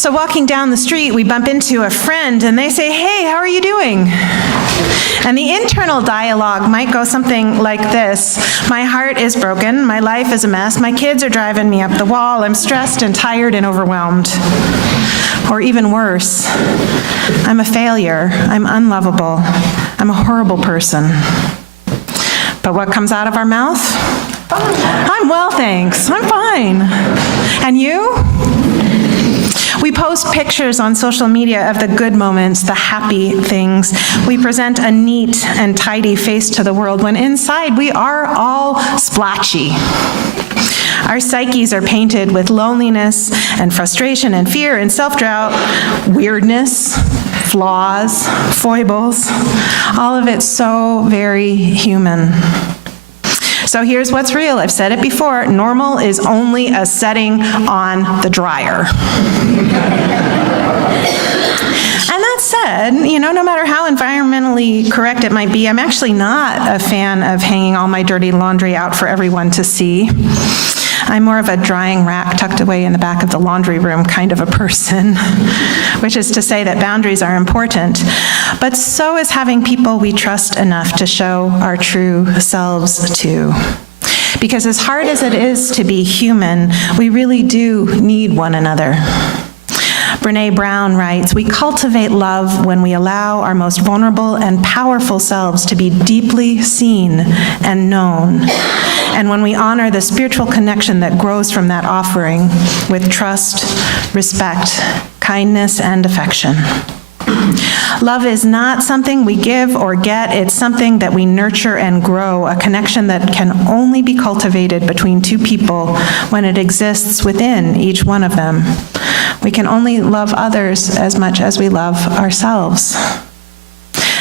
So walking down the street, we bump into a friend and they say, "Hey, how are you doing?" And the internal dialogue might go something like this: "My heart is broken, my life is a mess, my kids are driving me up the wall, I'm stressed and tired and overwhelmed." Or even worse, "I'm a failure, I'm unlovable, I'm a horrible person." But what comes out of our mouth? "I'm well, thanks, I'm fine. And you?" We post pictures on social media of the good moments, the happy things. We present a neat and tidy face to the world when inside we are all splotchy. Our psyches are painted with loneliness and frustration and fear and self-doubt, weirdness, flaws, foibles, all of it so very human. So here's what's real. I've said it before. Normal is only a setting on the dryer. And that said, no matter how environmentally correct it might be, I'm actually not a fan of hanging all my dirty laundry out for everyone to see. I'm more of a drying rack tucked away in the back of the laundry room kind of a person, which is to say that boundaries are important, but so is having people we trust enough to show our true selves to. Because as hard as it is to be human, we really do need one another. Brené Brown writes, "We cultivate love when we allow our most vulnerable and powerful selves to be deeply seen and known, and when we honor the spiritual connection that grows from that offering with trust, respect, kindness, and affection." Love is not something we give or get, it's something that we nurture and grow, a connection that can only be cultivated between two people when it exists within each one of them. We can only love others as much as we love ourselves.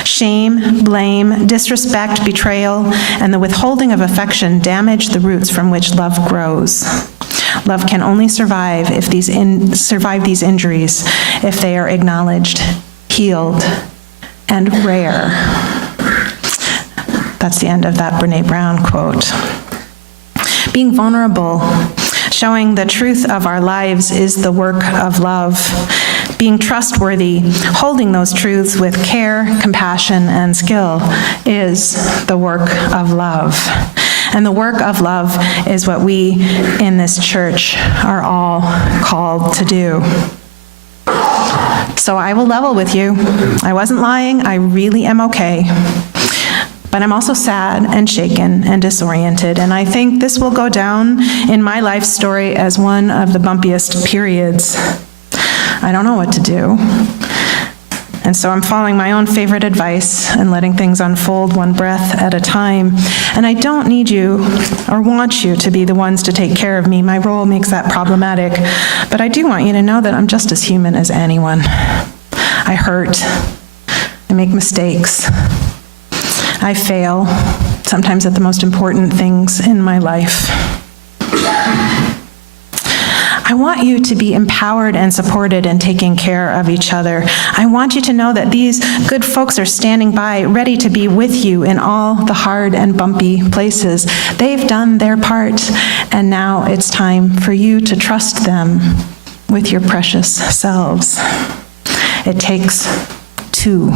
Shame, blame, disrespect, betrayal, and the withholding of affection damage the roots from which love grows. Love can only survive these injuries if they are acknowledged, healed, and rare. That's the end of that Brené Brown quote. Being vulnerable, showing the truth of our lives is the work of love. Being trustworthy, holding those truths with care, compassion, and skill is the work of love. And the work of love is what we in this church are all called to do. So I will level with you. I wasn't lying. I really am okay. But I'm also sad and shaken and disoriented, and I think this will go down in my life story as one of the bumpiest periods. I don't know what to do. And so I'm following my own favorite advice and letting things unfold one breath at a time. And I don't need you or want you to be the ones to take care of me. My role makes that problematic. But I do want you to know that I'm just as human as anyone. I hurt. I make mistakes. I fail, sometimes at the most important things in my life. I want you to be empowered and supported in taking care of each other. I want you to know that these good folks are standing by, ready to be with you in all the hard and bumpy places. They've done their part, and now it's time for you to trust them with your precious selves. It takes two.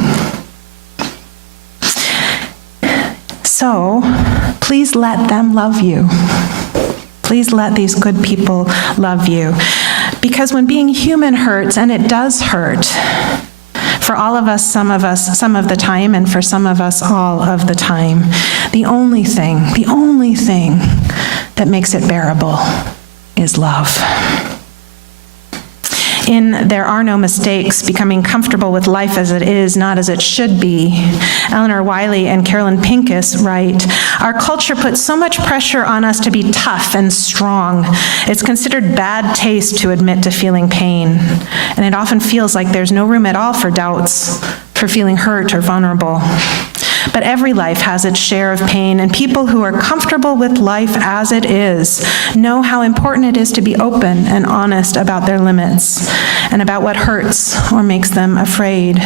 So, please let them love you. Please let these good people love you. Because when being human hurts, and it does hurt, for all of us, some of the time, and for some of us, all of the time, the only thing that makes it bearable is love. In There Are No Mistakes, Becoming Comfortable with Life as It Is, Not as It Should Be, Eleanor Wiley and Carolyn Pincus write, "Our culture puts so much pressure on us to be tough and strong. It's considered bad taste to admit to feeling pain, and it often feels like there's no room at all for doubts, for feeling hurt or vulnerable. But every life has its share of pain, and people who are comfortable with life as it is know how important it is to be open and honest about their limits and about what hurts or makes them afraid.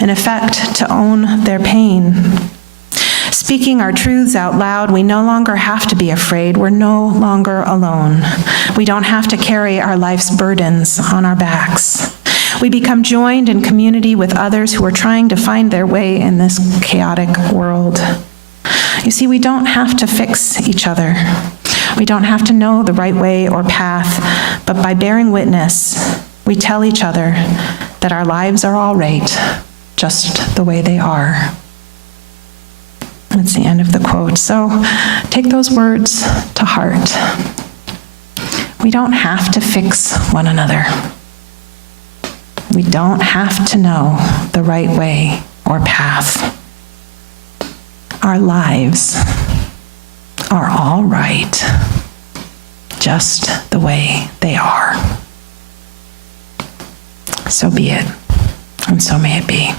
In effect, to own their pain. Speaking our truths out loud, we no longer have to be afraid. We're no longer alone. We don't have to carry our life's burdens on our backs. We become joined in community with others who are trying to find their way in this chaotic world. You see, we don't have to fix each other. We don't have to know the right way or path, but by bearing witness, we tell each other that our lives are all right, just the way they are. That's the end of the quote. So take those words to heart. We don't have to fix one another. We don't have to know the right way or path. Our lives are all right, just the way they are. So be it, and so may it be.